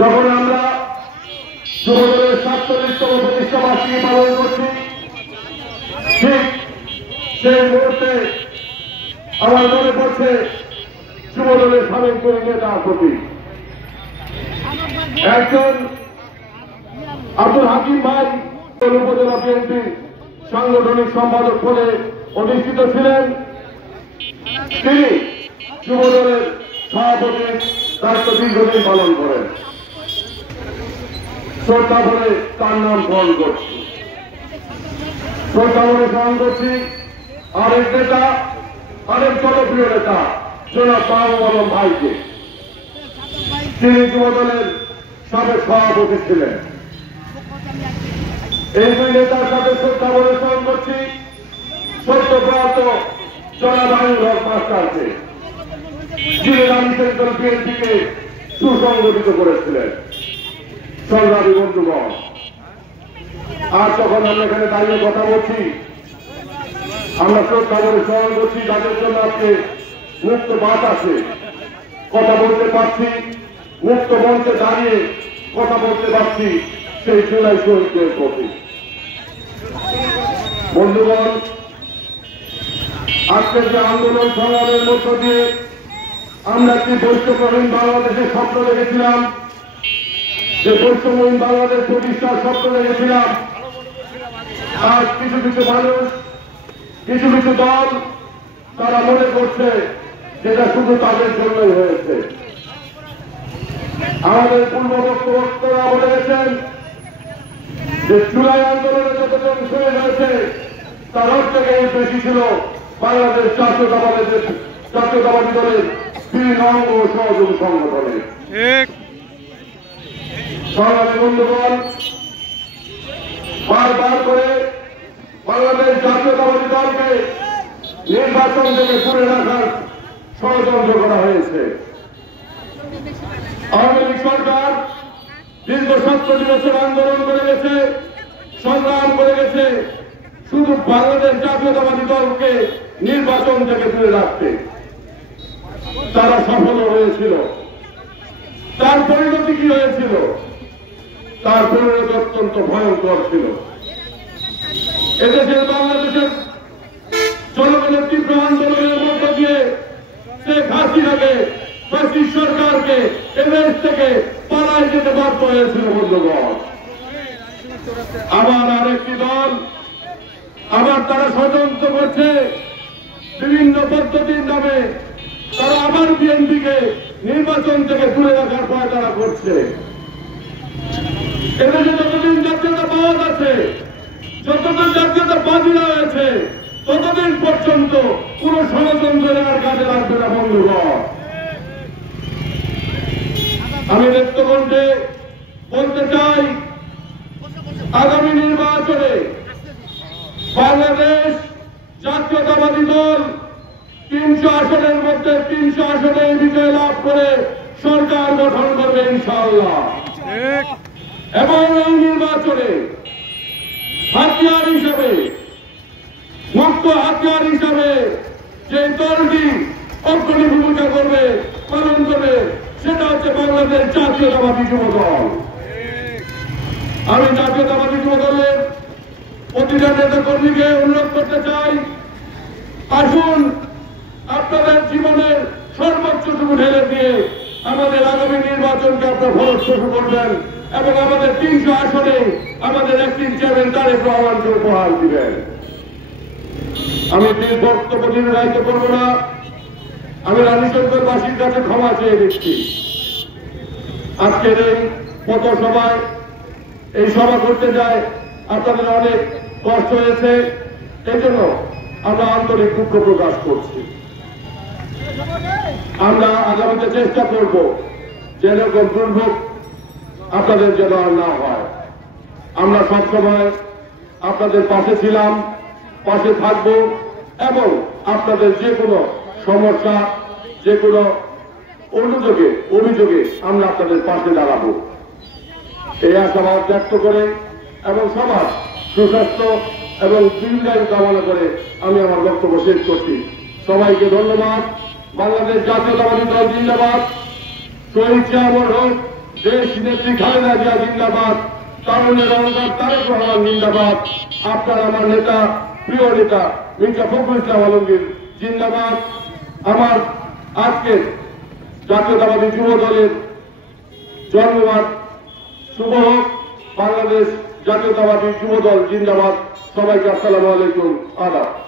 যখন আমরা যুবদলের 47তম প্রতিষ্ঠা বার্ষিকী পালন করছি, ঠিক সেই মুহূর্তে আমার মনে পড়ছে যুবদলের সাবেক নেতার প্রতি একজন আব্দুল হাকিম ভাই উপজেলা বিএনপির সাংগঠনিক সম্পাদক পদে অধিষ্ঠিত ছিলেন। তিনি যুবদলের সভাপতির দায়িত্ব দীর্ঘদিন পালন করেন। শ্রদ্ধা বলে তার নাম স্মরণ করছি, শ্রদ্ধা বলে স্মরণ করছি আরেক নেতা, আরেক জনপ্রিয় নেতা জনাব মাহবুব আলম ভাইকে। তিনি যুবদলের সাবেক সভাপতি ছিলেন। এই দুই নেতার সাথে শ্রদ্ধা বলে স্মরণ করছি সত্যব্রত জনাব আইনুল হক মাস্টারকে, যিনি রানী সেন্ট্রাল বিএনপিকে সুসংগঠিত করেছিলেন। সংগ্রামী বন্ধুগণ, আর যখন আমরা এখানে দাঁড়িয়ে কথা বলছি, আমরা শ্রদ্ধা বলে স্মরণ করছি যাদের জন্য আজকে মুক্ত বাতাসে কথা বলতে পারছি, মুক্ত মঞ্চে দাঁড়িয়ে কথা বলতে পারছি, সেই জুলাই শহীদদের প্রতি। বন্ধুগণ, আজকের যে আন্দোলন সংগ্রামের মধ্য দিয়ে আমরা একটি বৈষম্যহীন বাংলাদেশের স্বপ্ন দেখেছিলাম, যে বৈষম্যহীন বাংলাদেশ প্রতিষ্ঠার স্বপ্ন দেখেছিলাম, আজ কিছু কিছু মানুষ, কিছু কিছু দল তারা মনে করছে যেটা শুধু তাদের জন্যই হয়েছে। আমাদের পূর্ববক্তারা বলে গেছেন যে জুলাই আন্দোলনে যতজন শহীদ হয়েছে তার থেকে বেশি ছিল বাংলাদেশ জাতীয়তাবাদী দলের বিভিন্ন অঙ্গ ও সহযোগী সংগঠনের। সংগ্রামী বন্ধুগণ, বারবার করে বাংলাদেশ জাতীয়তাবাদী দলকে নির্বাচন থেকে দূরে রাখার ষড়যন্ত্র করা হয়েছে। আওয়ামী লীগ সরকার দীর্ঘ 70 বছর আন্দোলন করে গেছে, সংগ্রাম করে গেছে শুধু বাংলাদেশ জাতীয়তাবাদী দলকে নির্বাচন থেকে দূরে রাখতে। তারা সফল হয়েছিল। তার পরিণতি কি হয়েছিল? তার পরিণতি অত্যন্ত ভয়ঙ্কর ছিল। এদেশের বাংলাদেশের জনগণের তীব্র আন্দোলনের মধ্য দিয়ে শেখ হাসিনাকে, ফ্যাসিস্ট সরকারকে এদেশ থেকে পালায় যেতে বাধ্য হয়েছিল। বন্ধুগণ, আবার আরেকটি দল, আবার তারা ষড়যন্ত্র করছে বিভিন্ন পদ্ধতির নামে, তারা আবার বিএনপিকে নির্বাচন থেকে দূরে রাখার ভয় তারা করছে। এদেশে যতদিন জাতীয়তাবাদ আছে, যতদিন জাতীয়তাবাদীরা রয়েছে, ততদিন পর্যন্ত কোন ষড়যন্ত্রের আর কাজে লাগবে না। বন্ধুগণ, আমি নেতৃত্বে বলতে চাই, আগামী নির্বাচনে বাংলাদেশ জাতীয়তাবাদী দল 300 আসনের মধ্যে 300 আসনে বিজয় লাভ করে সরকার গঠন করবে ইনশাআল্লাহ। এবং এই নির্বাচনে হাতিয়ার হিসাবে, মুক্ত হাতিয়ার হিসাবে যে দলটি অগ্রণী ভূমিকা করবে, পালন করবে, সেটা হচ্ছে বাংলাদেশ জাতীয়তাবাদী যুব দল। আমি জাতীয়তাবাদী যুব দলের প্রতিটা নেতা কর্মীকে অনুরোধ করতে চাই, আসুন আপনাদের জীবনের সর্বোচ্চটুকু ঢেলে দিয়ে আমাদের আগামী নির্বাচনকে আপনার ফলপ্রসূ করবেন এবং আমাদের 300 আসনে আমাদের অ্যাক্টিং চেয়ারম্যান তারেক রহমানকে উপহার দিবেন। আমি বক্তব্য দীর্ঘায়িত করব না। আমি রানীশঙ্করবাসীর কাছে ক্ষমা চেয়ে দিচ্ছি। আজকের এই পথসভায় এই সভা করতে যায় আপনাদের অনেক কষ্ট হয়েছে, এই জন্য আমরা আন্তরিক দুঃখ প্রকাশ করছি। আমরা আগামীতে চেষ্টা করব যে এরকম দুর্ভোগ আপনাদের যেন আর না হয়। আমরা সবসময় আপনাদের পাশে ছিলাম, পাশে থাকব এবং আপনাদের যে কোনো সমস্যা, যে কোনো অভিযোগে আমরা আপনাদের পাশে দাঁড়াবো, এই আশাবাদ ব্যক্ত করে এবং সবার সুস্বাস্থ্য এবং দীর্ঘায়ু কামনা করে আমি আমার বক্তব্য শেষ করছি। সবাইকে ধন্যবাদ। বাংলাদেশ জাতীয়তাবাদী দল জিন্দাবাদ। শহীদ জিয়া অমর হোক, দেশ নেত্রী খালেদা জিয়া জিন্দাবাদ, তারুণ্যের অহংকার তারেক রহমান জিন্দাবাদ, আপনার আমার নেতা, প্রিয় নেতা মির্জা ফখরুল ইসলাম আলমগীর জিন্দাবাদ। আমার আজকের জাতীয়তাবাদী যুব দলের জন্মদিন শুভ হোক। বাংলাদেশ জাতীয়তাবাদী যুব দল জিন্দাবাদ। সবাইকে আসসালামু আলাইকুম, আদাব।